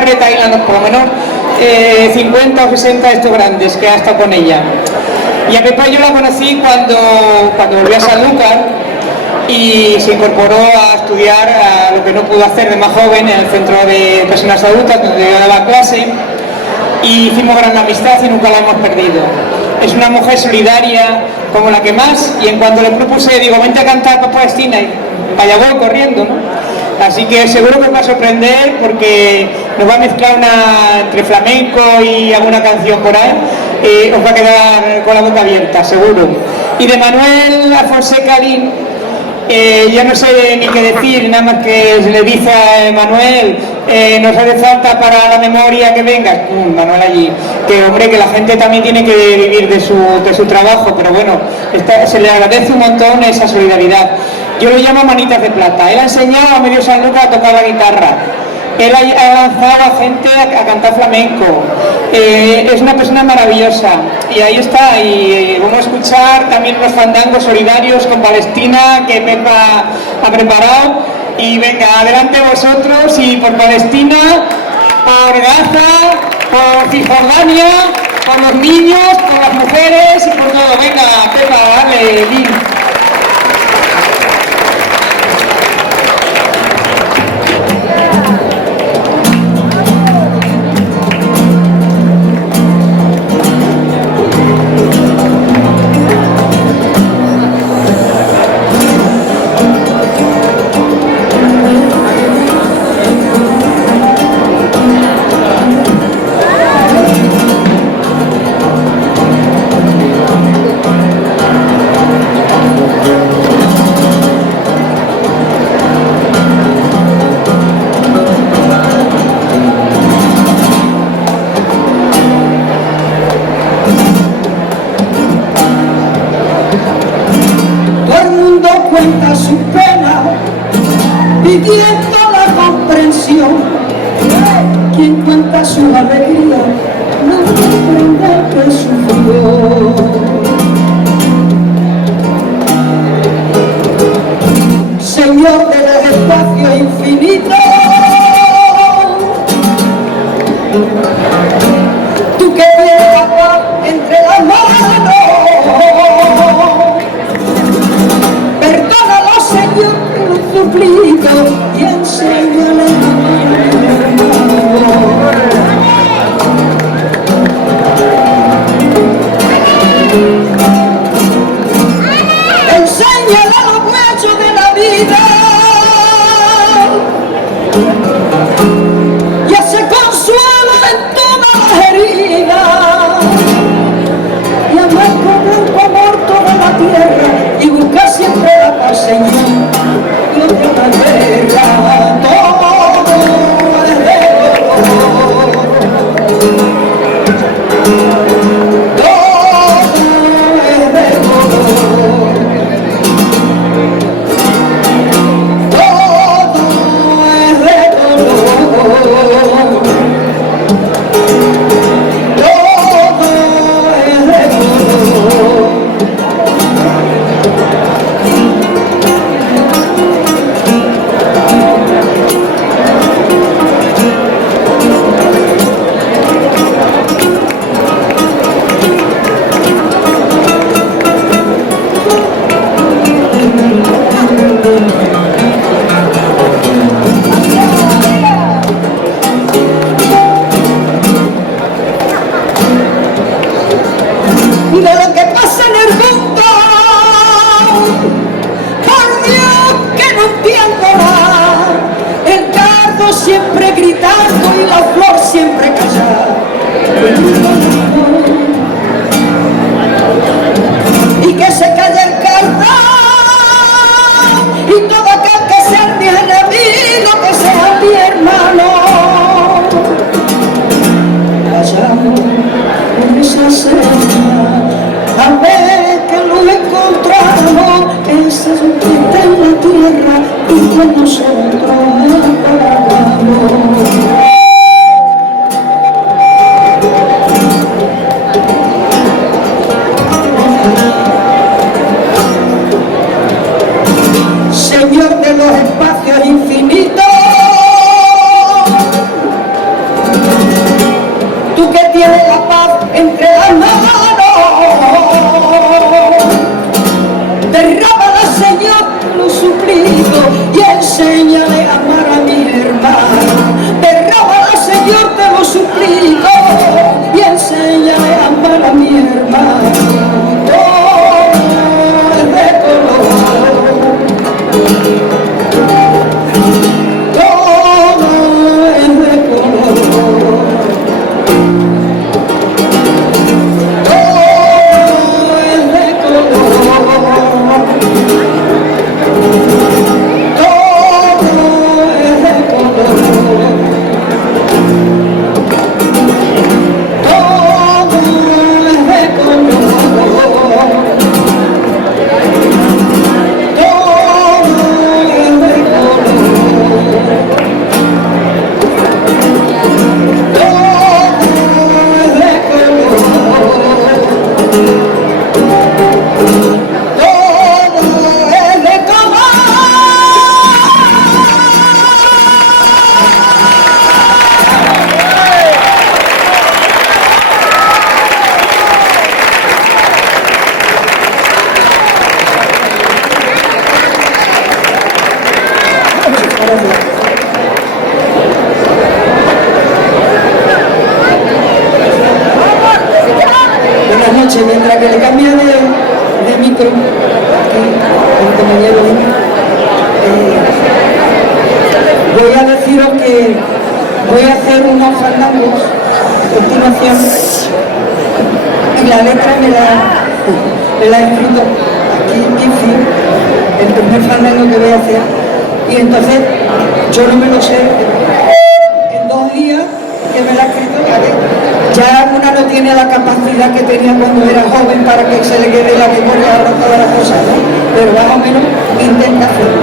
una retaila, por lo menos 50 o 60 de estos grandes que ha estado con ella. Y a Pepa yo la conocí cuando volvió a Sanlúcar y se incorporó a estudiar a lo que no pudo hacer de más joven en el centro de personas adultas donde yo daba clase, y hicimos gran amistad y nunca la hemos perdido. Es una mujer solidaria como la que más, y en cuanto le propuse, digo, vente a cantar para Palestina, y para allá voy corriendo, ¿no? Así que seguro que os va a sorprender porque nos va a mezclar entre flamenco y alguna canción por ahí. Os va a quedar con la boca abierta, seguro. Y de Manuel Afonseca Lin, yo no sé ni qué decir, nada más que se le dice a Manuel, nos hace falta para la memoria que vengas. Manuel allí, que hombre, que la gente también tiene que vivir de su trabajo, pero bueno, se le agradece un montón esa solidaridad. Yo lo llamo manitas de plata. Él ha enseñado a medio Sanlúcar a tocar la guitarra. Él ha lanzado a gente a cantar flamenco. Es una persona maravillosa. Y ahí está. Y vamos a escuchar también los fandangos solidarios con Palestina que Pepa ha preparado. Y venga, adelante vosotros y por Palestina, por Gaza, por Cisjordania, por los niños, por las mujeres y por todo. Venga, Pepa, dale, Lin. Cuenta su pena, pidiendo la comprensión. Quien cuenta su alegría, no comprende que sufrió. Señor del espacio infinito, tú que tienes agua entre las manos, perdónalo, Señor, te lo suplico, y enséñale a enséñale los huellos de la vida, y ese consuelo en todas las heridas, y amar con blanco amor toda la tierra, y buscar siempre la paz, Señor, y otra guerra, todo es de dolor, todo es de dolor, todo es de dolor, todo es de dolor. Y de lo que pasa en el mundo, por Dios que no entiendo nada, el cardo siempre gritando y la flor siempre callada, y que se calle el cardo y todo aquel que sea mi enemigo, que sea mi hermano, callamos en esa selva. A ver que lo encontramos, ese es un que está en la tierra y que nosotros apagamos. Señor de los espacios infinitos, Buenas noches, mientras que le cambia de micro, el compañero, voy a deciros que voy a hacer unos fandangos a continuación y la letra me la he escrito aquí, Ifi, el primer fandango que voy a hacer, y entonces yo no me lo sé en 2 días que me la he escrito, ya una no tiene la capacidad que tenía cuando era joven para que se le quede la memoria ahora todas las cosas, ¿no? Pero más o menos intenta hacerlo.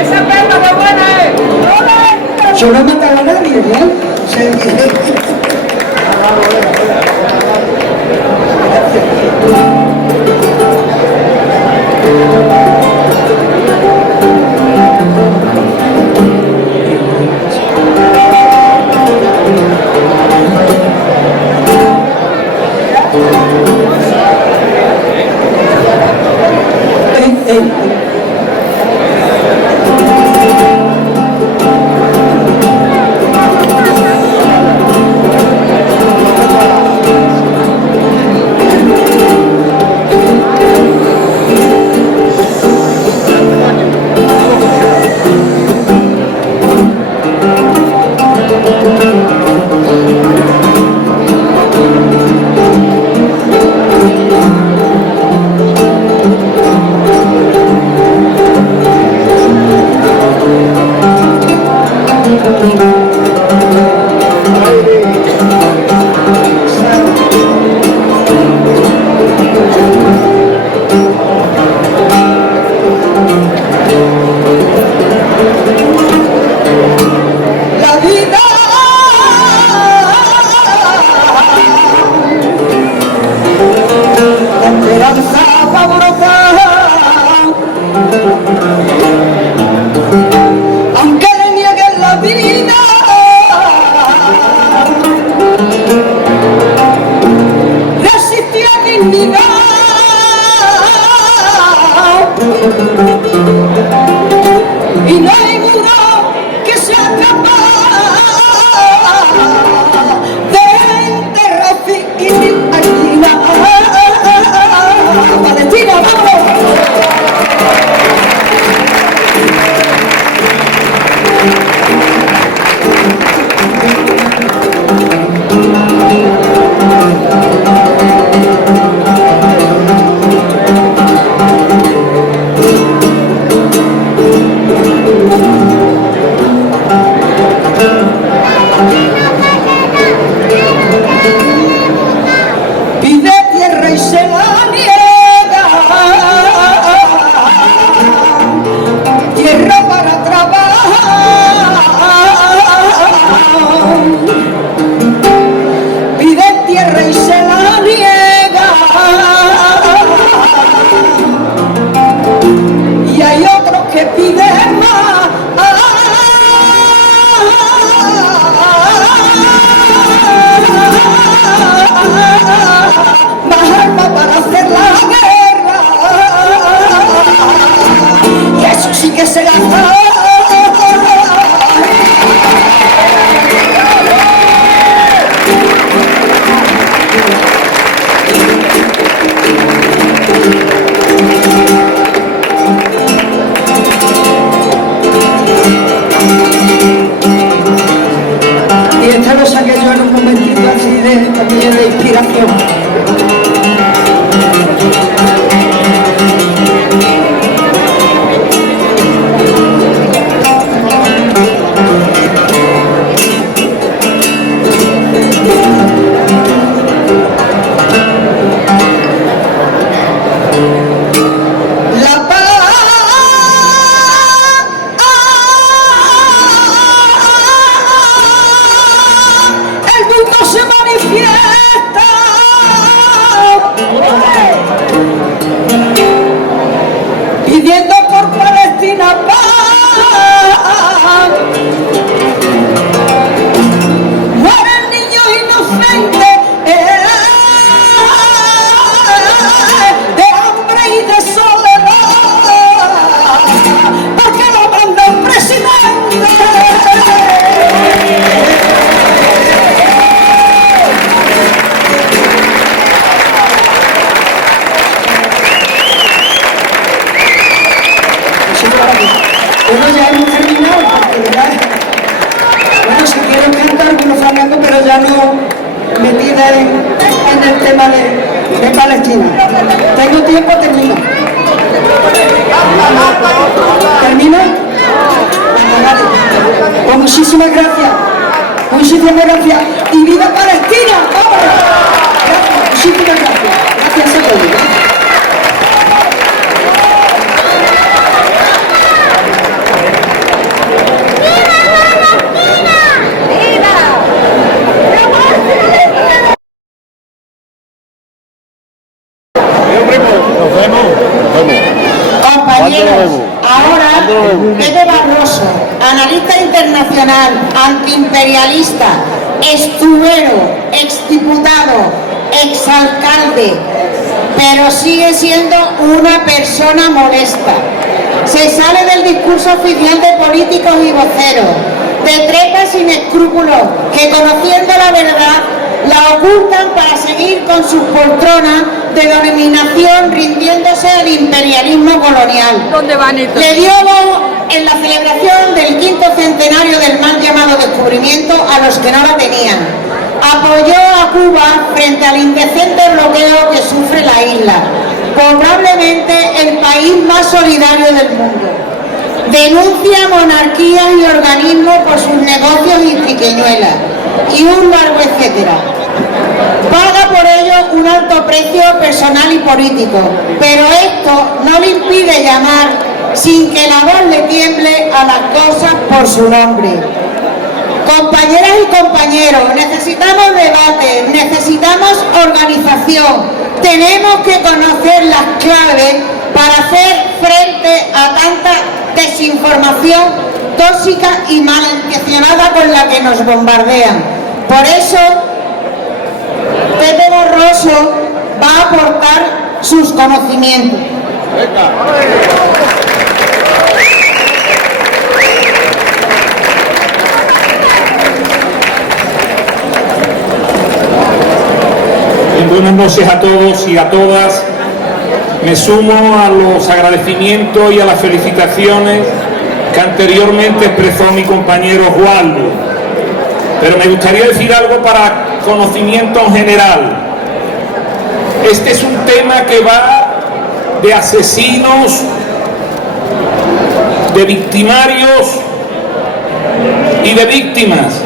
¡Esa perra qué buena es! Yo no he matado a nadie, ¿no? O sea, y no hay uno que sea capaz de enterrar fin Argentina. Palestina, vamos. Bueno, ya hemos terminado, porque ya... Bueno, si quiero cantar algunos flamencos, pero ya no metida en el tema de Palestina. Tengo tiempo, termino. ¿Termino? Vale. Pues muchísimas gracias. Muchísimas gracias. ¡Y viva Palestina! ¡Vamos! Gracias. Muchísimas gracias. Gracias a todos. Compañeros, ahora Pedro Barroso, analista internacional, antiimperialista, estuero, exdiputado, exalcalde, pero sigue siendo una persona molesta. Se sale del discurso oficial de políticos y voceros, de trepas sin escrúpulos, que conociendo la verdad, la ocultan para seguir con sus poltronas de dominación, rindiéndose al imperialismo colonial. ¿Dónde van estos? Le dio voz en la celebración del 5º centenario del mal llamado descubrimiento a los que no la tenían. Apoyó a Cuba frente al indecente bloqueo que sufre la isla, probablemente el país más solidario del mundo. Denuncia monarquías y organismos por sus negocios y triquiñuelas, y un largo etcétera. Paga por ello un alto precio personal y político, pero esto no le impide llamar sin que la voz le tiemble a las cosas por su nombre. Compañeras y compañeros, necesitamos debate, necesitamos organización, tenemos que conocer las claves para hacer frente a tanta desinformación tóxica y malintencionada con la que nos bombardean. Por eso, Pepe Barroso va a aportar sus conocimientos. Buenas noches a todos y a todas. Me sumo a los agradecimientos y a las felicitaciones que anteriormente expresó mi compañero Oswaldo. Pero me gustaría decir algo para conocimiento en general. Este es un tema que va de asesinos, de victimarios y de víctimas,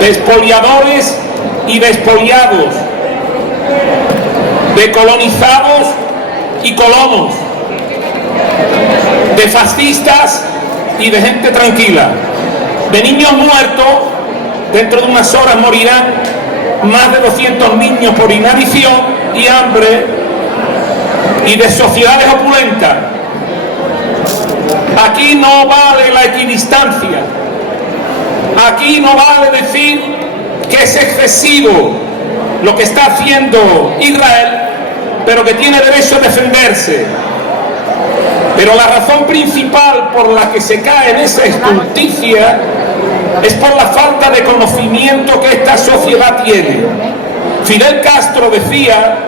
de expoliadores y de expoliados, de colonizados y colonos, de fascistas y de gente tranquila, de niños muertos. Dentro de unas horas morirán más de 200 niños por inanición y hambre, y de sociedades opulentas. Aquí no vale la equidistancia, aquí no vale decir que es excesivo lo que está haciendo Israel, pero que tiene derecho a defenderse. Pero la razón principal por la que se cae en esa estulticia es por la falta de conocimiento que esta sociedad tiene. Fidel Castro decía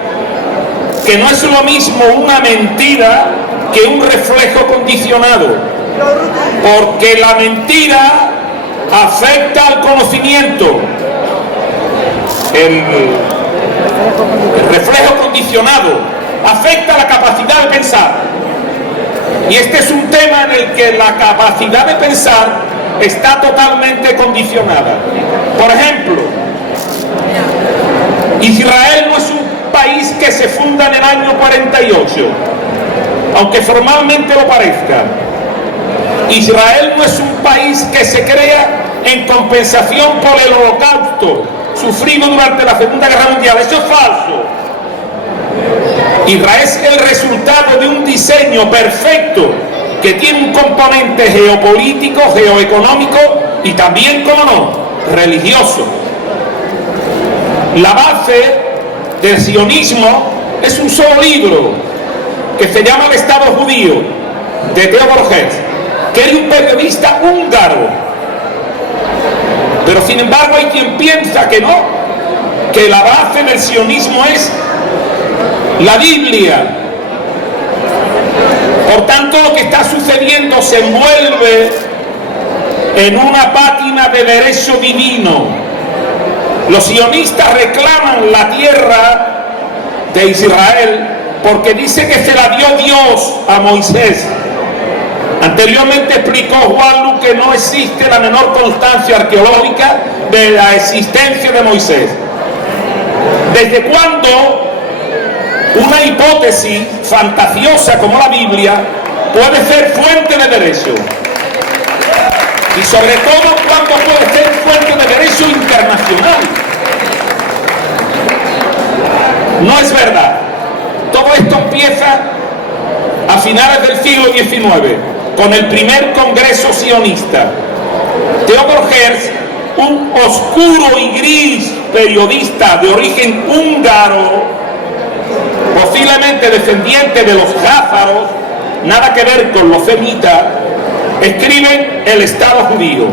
que no es lo mismo una mentira que un reflejo condicionado, porque la mentira afecta al conocimiento. El reflejo condicionado afecta la capacidad de pensar, y este es un tema en el que la capacidad de pensar está totalmente condicionada. Por ejemplo, Israel no es un país que se funda en el año 48, aunque formalmente lo parezca. Israel no es un país que se crea en compensación por el holocausto sufrido durante la Segunda Guerra Mundial. Eso es falso. Israel es el resultado de un diseño perfecto que tiene un componente geopolítico, geoeconómico y también, como no, religioso. La base del sionismo es un solo libro que se llama El Estado Judío, de Theodor Herzl, que era un periodista húngaro. Pero sin embargo hay quien piensa que no, que la base del sionismo es la Biblia. Por tanto, lo que está sucediendo se envuelve en una pátina de derecho divino. Los sionistas reclaman la tierra de Israel porque dice que se la dio Dios a Moisés. Anteriormente explicó Juan que no existe la menor constancia arqueológica de la existencia de Moisés. ¿Desde cuándo una hipótesis fantasiosa como la Biblia puede ser fuente de derecho? Y sobre todo, ¿cuándo puede ser fuente de derecho internacional? No es verdad. Todo esto empieza a finales del siglo XIX, con el primer congreso sionista. Theodor Herzl, un oscuro y gris periodista de origen húngaro, posiblemente descendiente de los jázaros, nada que ver con los semitas, escribe El Estado judío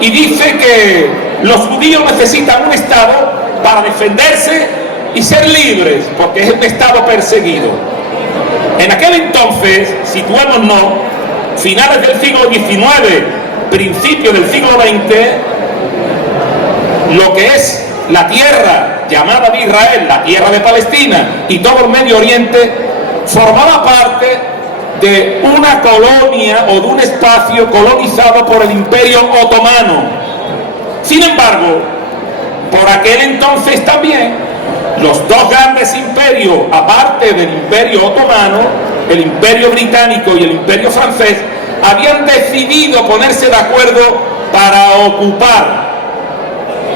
y dice que los judíos necesitan un Estado para defenderse y ser libres, porque es un Estado perseguido. En aquel entonces, situémonos, finales del siglo XIX, principios del siglo XX, lo que es la tierra llamada de Israel, la tierra de Palestina y todo el Medio Oriente, formaba parte de una colonia o de un espacio colonizado por el Imperio Otomano. Sin embargo, por aquel entonces también, los dos grandes imperios, aparte del Imperio Otomano, el Imperio Británico y el Imperio Francés, habían decidido ponerse de acuerdo para ocupar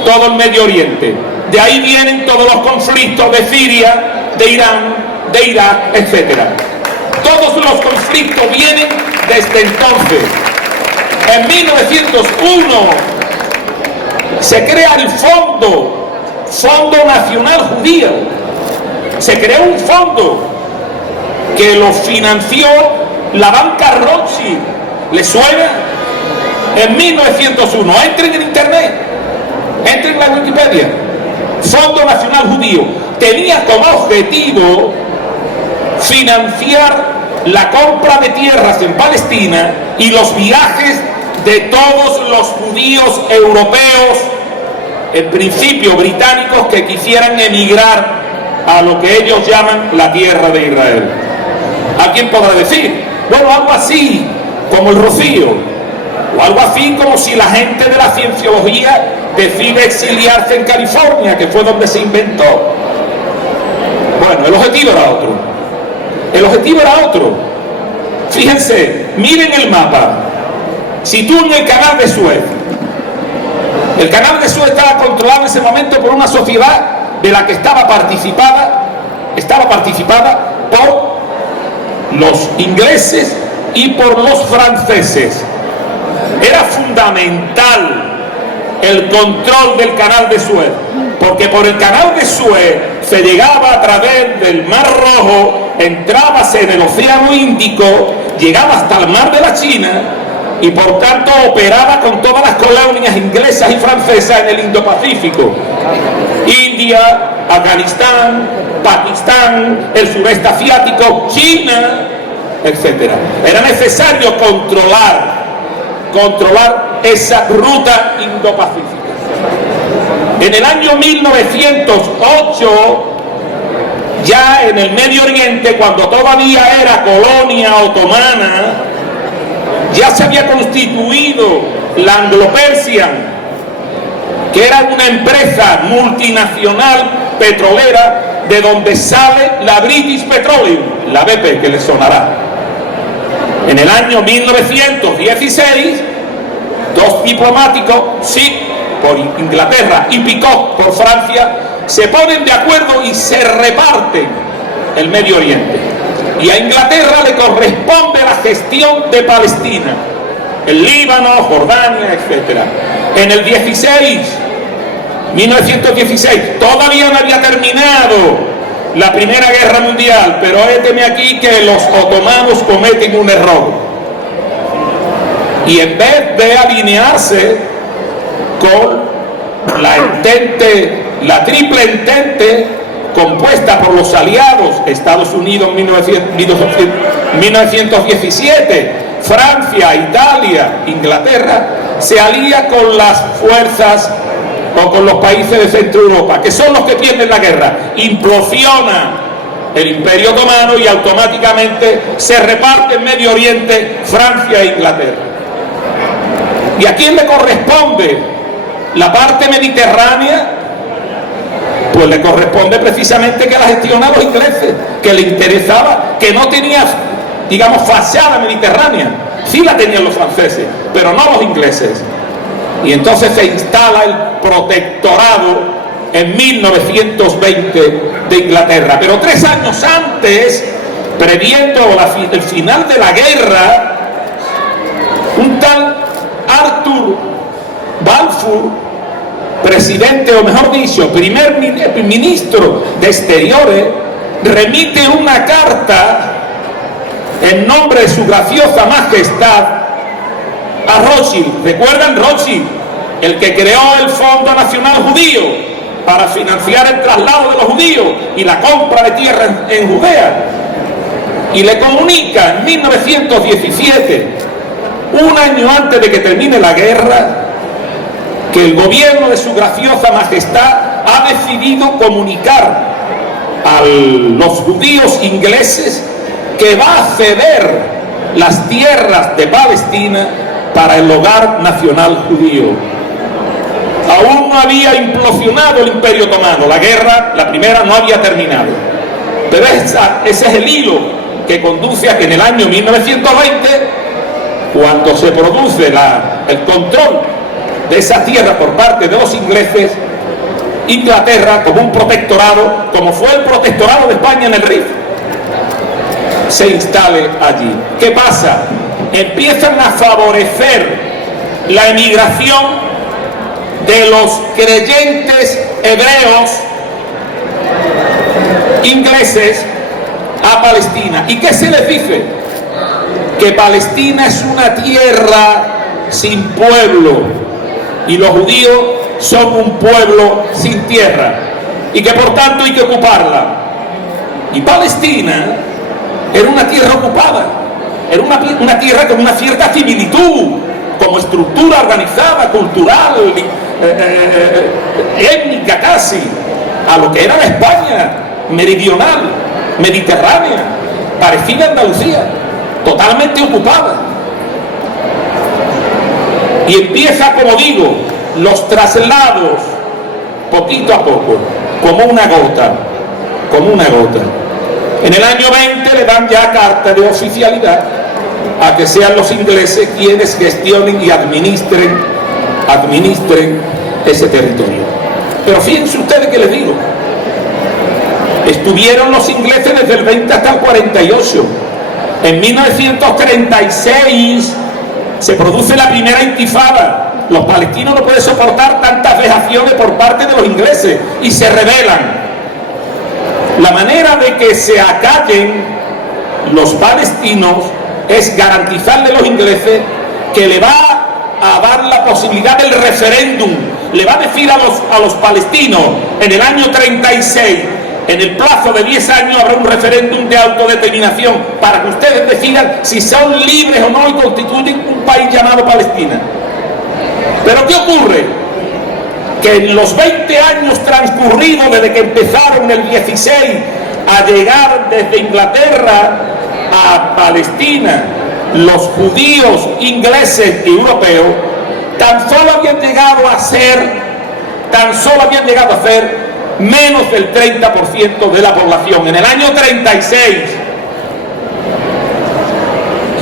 todo el Medio Oriente. De ahí vienen todos los conflictos de Siria, de Irán, de Irak, etc. Todos los conflictos vienen desde entonces. En 1901 se crea el Fondo Nacional Judío. Se creó un fondo que lo financió la banca Rothschild. ¿Les suena? En 1901. Entren en internet, entren en la Wikipedia. Fondo Nacional Judío tenía como objetivo financiar la compra de tierras en Palestina y los viajes de todos los judíos europeos, en principio británicos, que quisieran emigrar a lo que ellos llaman la tierra de Israel. ¿Alguien podrá decir? Bueno, algo así como el Rocío, o algo así como si la gente de la cienciología decide exiliarse en California, que fue donde se inventó. Bueno, el objetivo era otro. El objetivo era otro. Fíjense, miren el mapa. Sitúen el canal de Suez. El canal de Suez estaba controlado en ese momento por una sociedad de la que estaba participada por los ingleses y por los franceses. Era fundamental el control del canal de Suez, porque por el canal de Suez se llegaba a través del Mar Rojo, entrabas en el Océano Índico, llegaba hasta el Mar de la China y por tanto operaba con todas las colonias inglesas y francesas en el Indo-Pacífico. India, Afganistán, Pakistán, el sureste asiático, China, etc. Era necesario controlar esa ruta Indo-Pacífica. En el año 1908, ya en el Medio Oriente, cuando todavía era colonia otomana, ya se había constituido la Anglo-Persian, que era una empresa multinacional petrolera de donde sale la British Petroleum, la BP, que les sonará. En el año 1916, dos diplomáticos, Sick por Inglaterra y Picot por Francia, se ponen de acuerdo y se reparten el Medio Oriente. Y a Inglaterra le corresponde la gestión de Palestina, el Líbano, Jordania, etc. En el 1916, todavía no había terminado la Primera Guerra Mundial, pero éteme aquí que los otomanos cometen un error. Y en vez de alinearse con la triple entente compuesta por los aliados, Estados Unidos en 1917, Francia, Italia, Inglaterra se alía con las fuerzas o con los países de Centro Europa, que son los que pierden la guerra. Implosiona el Imperio Otomano y automáticamente se reparte en Medio Oriente Francia e Inglaterra. ¿Y a quién le corresponde la parte mediterránea? Pues le corresponde precisamente que la gestiona a los ingleses, que le interesaba, que no tenía, digamos, fachada mediterránea. Sí la tenían los franceses, pero no los ingleses. Y entonces se instala el protectorado en 1920 de Inglaterra. Pero 3 años antes, previendo el final de la guerra, un tal Arthur Balfour, presidente, o mejor dicho, primer ministro de Exteriores, remite una carta en nombre de su graciosa majestad a Rothschild. ¿Recuerdan Rothschild? El que creó el Fondo Nacional Judío para financiar el traslado de los judíos y la compra de tierra en Judea. Y le comunica en 1917, un año antes de que termine la guerra, que el gobierno de su graciosa majestad ha decidido comunicar a los judíos ingleses que va a ceder las tierras de Palestina para el hogar nacional judío. Aún no había implosionado el Imperio Otomano, la guerra, la primera, no había terminado. Pero ese es el hilo que conduce a que en el año 1920, cuando se produce el control de esa tierra por parte de los ingleses, Inglaterra, como un protectorado, como fue el protectorado de España en el Rif, se instale allí. ¿Qué pasa? Empiezan a favorecer la emigración de los creyentes hebreos ingleses a Palestina. ¿Y qué se les dice? Que Palestina es una tierra sin pueblo y los judíos son un pueblo sin tierra y que por tanto hay que ocuparla. Y Palestina era una tierra ocupada, era una tierra con una cierta similitud como estructura organizada, cultural, étnica casi, a lo que era la España meridional, mediterránea, parecida a Andalucía, totalmente ocupada. Y empieza, como digo, los traslados, poquito a poco, como una gota, como una gota. En el año 20 le dan ya carta de oficialidad a que sean los ingleses quienes gestionen y administren ese territorio. Pero fíjense ustedes que les digo, estuvieron los ingleses desde el 20 hasta el 48. En 1936 se produce la primera intifada. Los palestinos no pueden soportar tantas vejaciones por parte de los ingleses y se rebelan. La manera de que se acallen los palestinos es garantizarle a los ingleses que le va a dar la posibilidad del referéndum. Le va a decir a los palestinos en el año 36, en el plazo de 10 años habrá un referéndum de autodeterminación para que ustedes decidan si son libres o no y constituyen un país llamado Palestina. Pero ¿qué ocurre? Que en los 20 años transcurridos desde que empezaron en el 16 a llegar desde Inglaterra a Palestina los judíos ingleses y europeos, tan solo habían llegado a ser menos del 30% de la población en el año 36.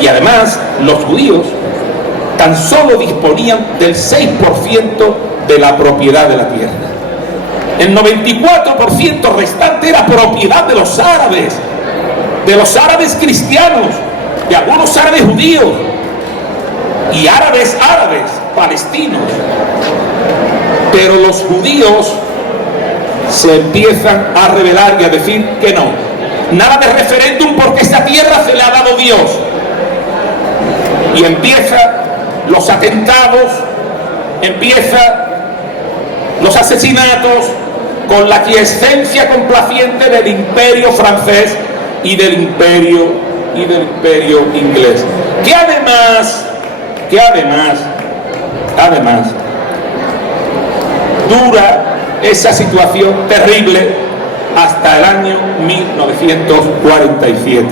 Y además los judíos tan solo disponían del 6% de la propiedad de la tierra. El 94% restante era propiedad de los árabes cristianos, de algunos árabes judíos y árabes palestinos. Pero los judíos se empiezan a rebelar y a decir que no, nada de referéndum porque esa tierra se le ha dado Dios. Y empiezan los atentados, empiezan los asesinatos con la quiescencia complaciente del imperio francés y del imperio y del imperio inglés. Que además, dura esa situación terrible hasta el año 1947.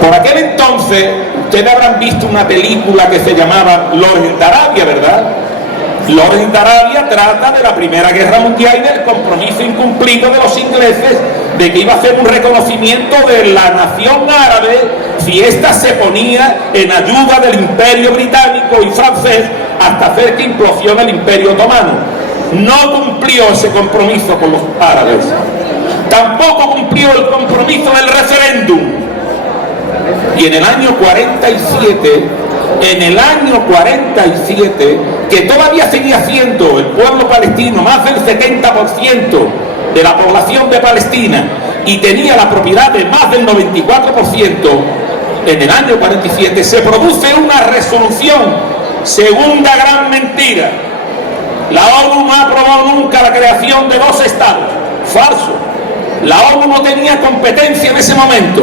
Por aquel entonces, ustedes habrán visto una película que se llamaba Lawrence de Arabia, ¿verdad? Lawrence de Arabia trata de la Primera Guerra Mundial y del compromiso incumplido de los ingleses de que iba a hacer un reconocimiento de la nación árabe si ésta se ponía en ayuda del imperio británico y francés hasta hacer que implosione el imperio otomano. No cumplió ese compromiso con los árabes. Tampoco cumplió el compromiso del referéndum. Y en el año 47, que todavía seguía siendo el pueblo palestino más del 70% de la población de Palestina y tenía la propiedad de más del 94%, en el año 47 se produce una resolución, segunda gran mentira. La ONU no aprobó nunca la creación de dos estados. Falso. La ONU no tenía competencia en ese momento.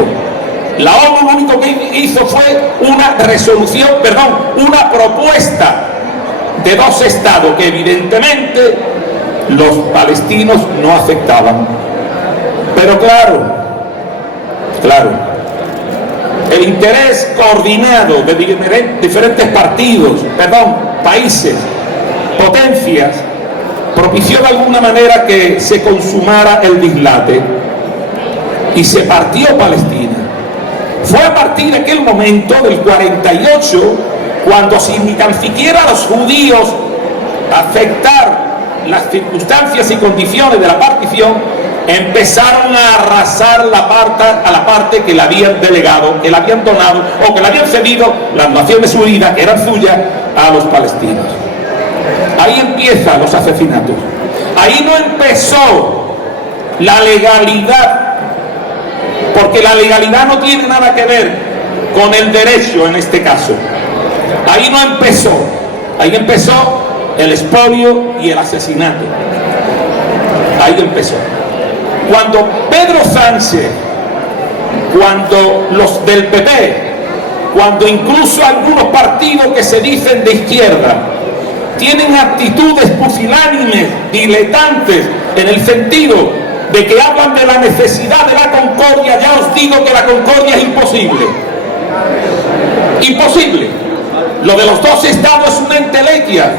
La ONU lo único que hizo fue una propuesta de dos estados que evidentemente los palestinos no aceptaban. Pero claro, el interés coordinado de diferentes países, potencias, propició de alguna manera que se consumara el dislate y se partió Palestina. Fue a partir de aquel momento, del 48, cuando sin ni tan siquiera los judíos aceptar las circunstancias y condiciones de la partición, empezaron a arrasar a la parte que le habían delegado, que le habían donado o que le habían cedido las Naciones Unidas, que eran suyas, a los palestinos. Ahí empiezan los asesinatos. Ahí no empezó la legalidad, porque la legalidad no tiene nada que ver con el derecho en este caso. Ahí no empezó. Ahí empezó el expolio y el asesinato. Ahí empezó. Cuando Pedro Sánchez, cuando los del PP, cuando incluso algunos partidos que se dicen de izquierda tienen actitudes pusilánimes, diletantes, en el sentido de que hablan de la necesidad de la concordia, ya os digo que la concordia es imposible. Imposible. Lo de los dos estados es una entelequia,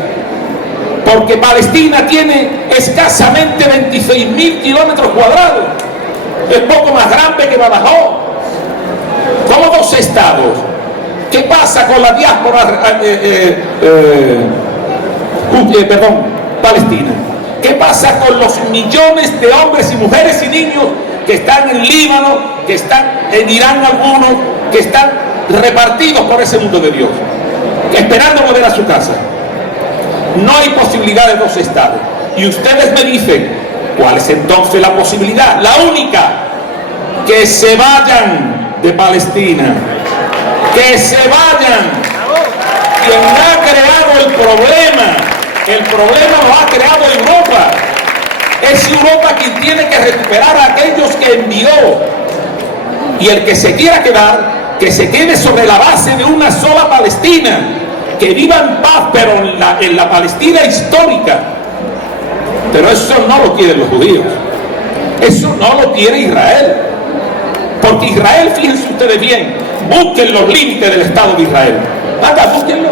porque Palestina tiene escasamente 26.000 kilómetros cuadrados. Es poco más grande que Badajoz. ¿Cómo dos estados? ¿Qué pasa con la diáspora palestina? ¿Qué pasa con los millones de hombres y mujeres y niños que están en Líbano, que están en Irán algunos, que están repartidos por ese mundo de Dios, esperando volver a su casa? No hay posibilidad de dos estados. Y ustedes me dicen, ¿cuál es entonces la posibilidad? La única, que se vayan de Palestina, que se vayan. Quien ha creado el problema lo ha creado Europa. Es Europa quien tiene que recuperar a aquellos que envió. Y el que se quiera quedar, que se quede sobre la base de una sola Palestina, que viva en paz, pero en la Palestina histórica. Pero eso no lo quieren los judíos. Eso no lo quiere Israel. Porque Israel, fíjense ustedes bien, busquen los límites del Estado de Israel. Anda, búsquenlo.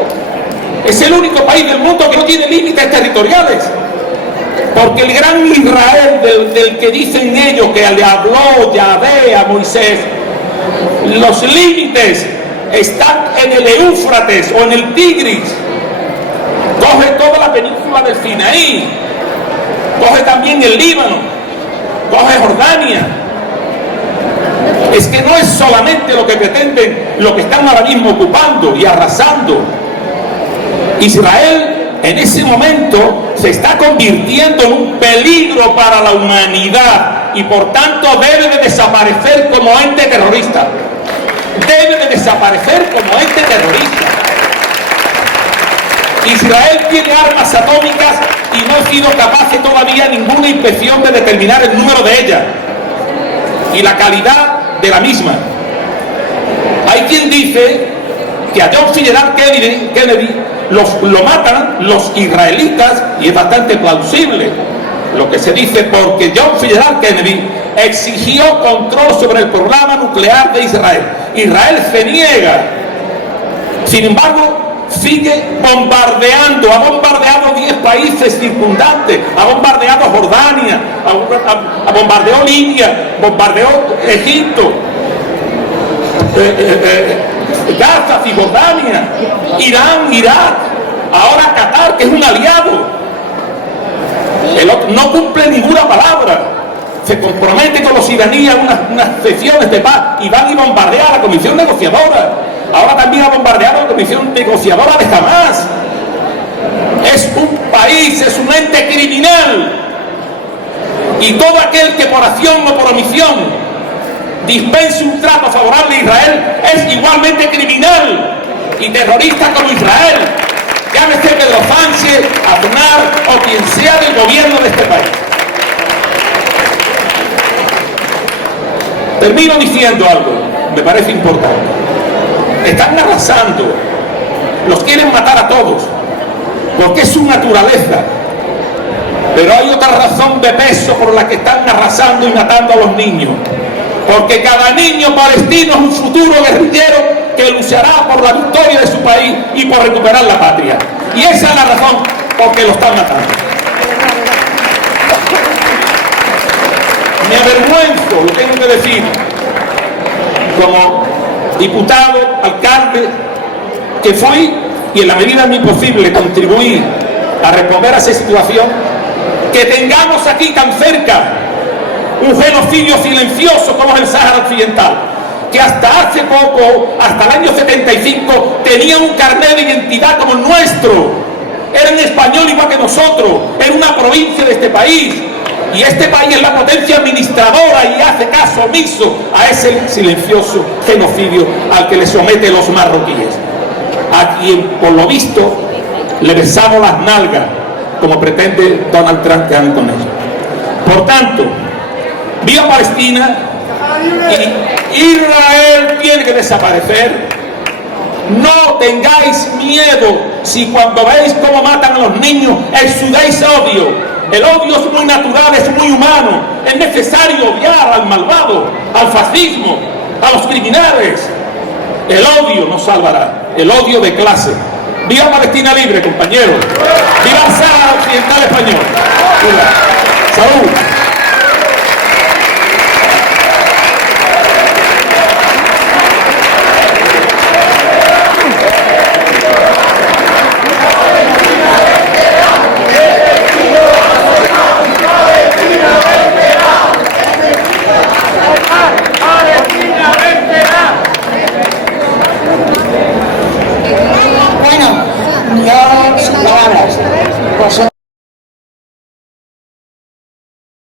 Es el único país del mundo que no tiene límites territoriales. Porque el gran Israel del que dicen ellos que le habló Yahvé a Moisés, los límites están en el Éufrates o en el Tigris. Coge toda la península del Sinaí, coge también el Líbano, coge Jordania. Es que no es solamente lo que pretenden, lo que están ahora mismo ocupando y arrasando. Israel en ese momento se está convirtiendo en un peligro para la humanidad y por tanto debe de desaparecer como ente terrorista. Debe de desaparecer como ente terrorista. Israel tiene armas atómicas y no ha sido capaz todavía ninguna inspección de determinar el número de ellas y la calidad de la misma. Hay quien dice que a John Fitzgerald Kennedy lo matan los israelitas, y es bastante plausible lo que se dice, porque John Fitzgerald Kennedy exigió control sobre el programa nuclear de Israel. Israel se niega. Sin embargo, sigue bombardeando, ha bombardeado 10 países circundantes, ha bombardeado Jordania, ha bombardeado Libia, bombardeó Egipto, Gaza, Cisjordania, Irán, Irak, ahora Qatar, que es un aliado. El otro no cumple ninguna palabra, se compromete con los iraníes a unas sesiones de paz y van y bombardean a la comisión negociadora. Ahora también ha bombardeado a la comisión negociadora de Hamas. Es un país, es un ente criminal, y todo aquel que por acción o por omisión dispense un trato favorable a Israel es igualmente criminal y terrorista como Israel, llámese Pedro Sánchez, Aznar o quien sea del gobierno de este país. Termino diciendo algo, me parece importante. Están arrasando, los quieren matar a todos, porque es su naturaleza. Pero hay otra razón de peso por la que están arrasando y matando a los niños. Porque cada niño palestino es un futuro guerrillero que luchará por la victoria de su país y por recuperar la patria. Y esa es la razón por que lo están matando. Me avergüenzo, lo tengo que decir, como diputado, alcalde, que fui y en la medida de mi posible contribuí a responder a esa situación, que tengamos aquí tan cerca un genocidio silencioso como es el Sáhara Occidental, que hasta hace poco, hasta el año 75, tenían un carnet de identidad como el nuestro, eran españoles igual que nosotros, era una provincia de este país, y este país es la potencia administradora y hace caso omiso a ese silencioso genocidio al que le someten los marroquíes, a quien por lo visto le besamos las nalgas como pretende Donald Trump que hagan con ellos. Por tanto, viva Palestina, y Israel tiene que desaparecer. No tengáis miedo si cuando veis cómo matan a los niños exudáis odio. El odio es muy natural, es muy humano. Es necesario odiar al malvado, al fascismo, a los criminales. El odio nos salvará, el odio de clase. ¡Viva Palestina libre, compañeros! ¡Viva el Sáhara Occidental español! ¡Viva! ¡Salud!